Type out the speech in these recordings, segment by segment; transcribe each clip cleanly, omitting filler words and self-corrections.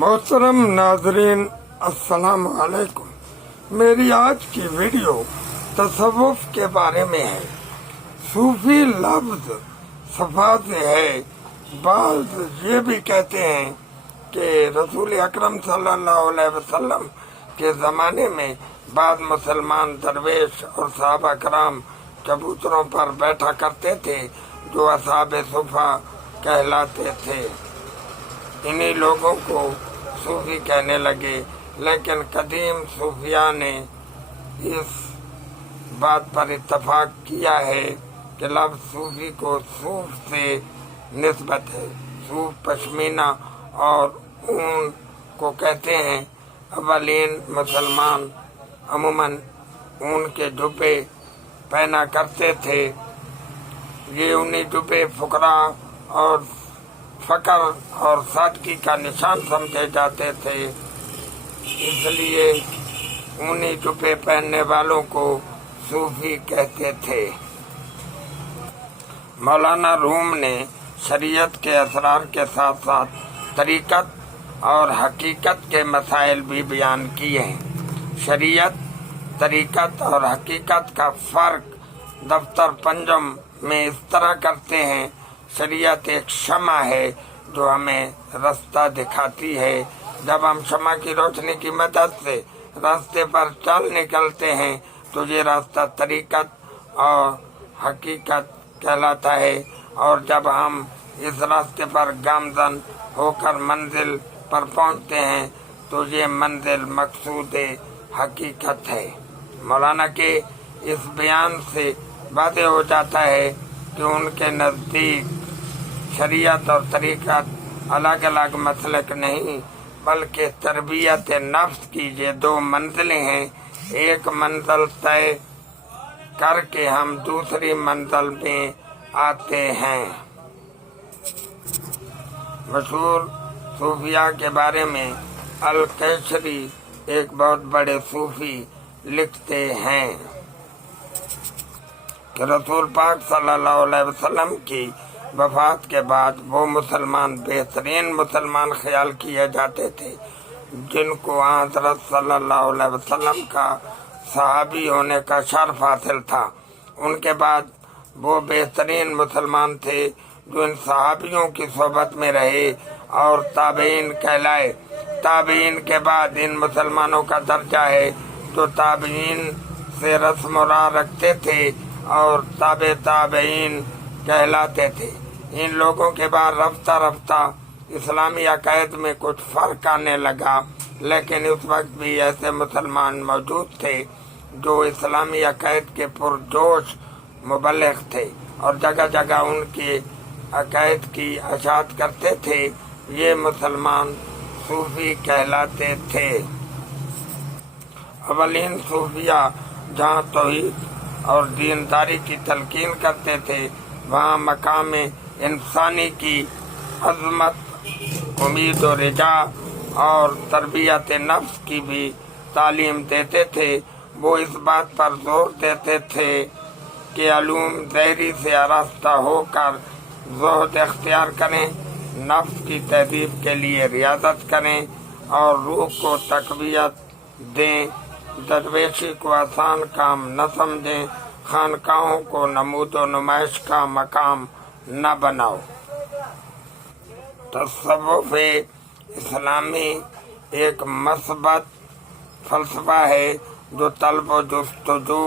मोहतरम नाजरीन, अस्सलाम वालेकुम। मेरी आज की वीडियो तसव्वुफ के बारे में है। सूफी लफ्ज सफा से है। बाज ये भी कहते हैं कि रसूल अकरम सल्लल्लाहु अलैहि वसल्लम के ज़माने में बाद मुसलमान दरवेश और सहाबा कराम कबूतरों पर बैठा करते थे जो असहाबे सुफा कहलाते थे। इन्हीं लोगों को सूफी कहने लगे, लेकिन कदीम सूफिया ने इस बात पर इत्तफाक किया है कि लफ्ज़ सूफी को सूफ से निस्बत है। सूफ पश्मीना और ऊन को कहते हैं। अवलीन मुसलमान अमूमन ऊन के जुब्बे पहना करते थे। ये ऊनी जुब्बे फुकरा और फकर और सादगी का निशान समझे जाते थे, इसलिए ऊनी जुब्बे पहनने वालों को सूफी कहते थे। मौलाना रूम ने शरीयत के असरार के साथ साथ तरीक़त और हकीकत के मसाइल भी बयान किए हैं। शरीयत, तरीक़त और हकीकत का फ़र्क दफ्तर पंजम में इस तरह करते हैं। शरीयत एक शमा है जो हमें रास्ता दिखाती है। जब हम शमा की रोशनी की मदद से रास्ते पर चल निकलते हैं तो ये रास्ता तरीक़त और हकीकत कहलाता है, और जब हम इस रास्ते पर गामज़न होकर मंजिल पर पहुंचते हैं तो ये मंजिल मकसूद हकीकत है। मौलाना के इस बयान से वाज़ेह हो जाता है कि उनके नज़दीक शरीयत और तरीक़त अलग अलग मसलक नहीं बल्कि तरबियत नफ्स की ये दो मंजिलें हैं। एक मंजिल तय करके हम दूसरी मंजिल में आते हैं। मशहूर सूफिया के बारे में अल-कैशरी एक बहुत बड़े सूफी लिखते हैं कि रसूल पाक सल्लल्लाहु अलैहि वसल्लम की वफात के बाद वो मुसलमान बेहतरीन मुसलमान ख्याल किए जाते थे जिनको हज़रत सल्लल्लाहु अलैहि वसल्लम का सहाबी होने का शर्फ हासिल था। उनके बाद वो बेहतरीन मुसलमान थे जो इन सहाबियों की सोबत में रहे और ताबईन कहलाए। ताबईन के बाद इन मुसलमानों का दर्जा है जो ताबईन से रस्म रखते थे और ताबईन कहलाते थे। इन लोगों के बाद रफ्ता रफ्ता इस्लामी अकायद में कुछ फर्क आने लगा, लेकिन उस वक्त भी ऐसे मुसलमान मौजूद थे जो इस्लामी अकायद के पुरजोश मुबल्लिग थे और जगह जगह उनकी अकायद की अशात करते थे। ये मुसलमान सूफी कहलाते थे। अवलीन सूफिया जहाँ तौहीद और दीनदारी की तलकीन करते थे, वहाँ मकाम इंसानी की अज़मत, उम्मीद और रजा और तरबियत नफ्स की भी तालीम देते थे। वो इस बात पर जोर देते थे कि अलूम ज़हरी से आरास्ता होकर ज़ुहद इख्तियार करें, नफ्स की तहज़ीब के लिए रियाज़त करें और रूह को तक़वियत दें। दरवेशी को आसान काम न समझें, खानकाहों को नमूद व नुमाइश का मकाम न बनाओ। तसव्वुफ़ इस्लामी एक मस्बत फ़लसफ़ा है जो तलब व जुस्तजू,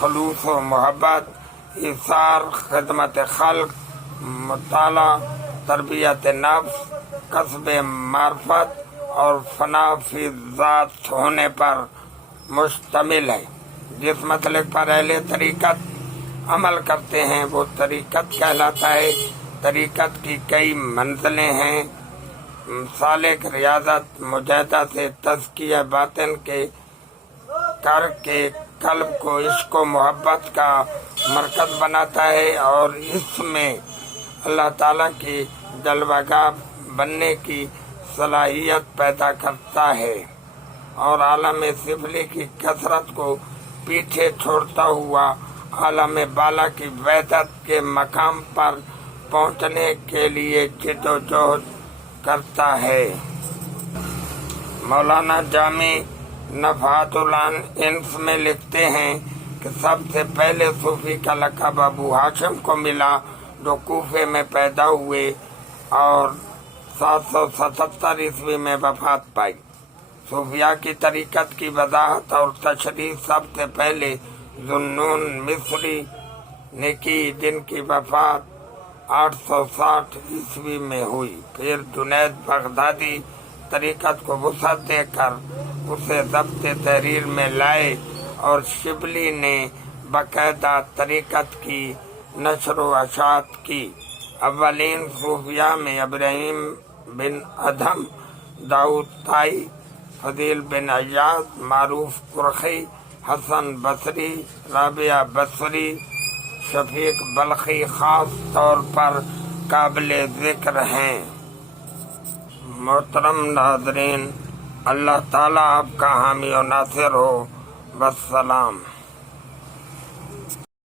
खलूस व मोहब्बत, इसार, खिदमत खल्क़, मुताला, तरबियत नफ्स, कसब मार्फत और फना फी ज़ात होने पर मुश्तमिल है। जिस मतलब पर अहले तरीक़त अमल करते हैं वो तरीक़त कहलाता है। तरीक़त की कई मंजिलें हैं। सालिक रियाज़त मुजाहिदा से तज़किया बातिन के करके कल्ब को इश्क व मोहब्बत का मरकज़ बनाता है और इसमें अल्लाह ताला की जलवागाह बनने की सलाहियत पैदा करता है और आलम सिफली की कसरत को पीछे छोड़ता हुआ आलम बाला की वहदत के मकाम पर पहुंचने के लिए जिद्दोजहद करता है। مولانا جامی نفحاتُ الانس میں لکھتے ہیں کہ سب سے پہلے صوفی کا لقب ابو ہاشم کو ملا جو کوفے میں پیدا ہوئے اور 777 عیسوی میں وفات پائی۔ صوفیہ کی طریقت کی وضاحت اور تشریح سب سے پہلے ذوالنون مصری نے کی جن کی وفات 860 عیسوی میں ہوئی۔ پھر جنید بغدادی طریقت کو وسعت دے کر اسے ضبط تحریر میں لائے اور شبلی نے باقاعدہ طریقت کی نشر و اشاعت کی۔ اولین صوفیہ میں ابراہیم بن ادھم، داؤد طائی، فضیل بن عیاض، معروف قرخی، حسن بصری، رابعہ بصری، شفیق بلخی خاص طور پر قابل ذکر ہیں۔ محترم ناظرین، اللہ تعالیٰ آپ کا حامی و ناصر ہو۔ والسلام۔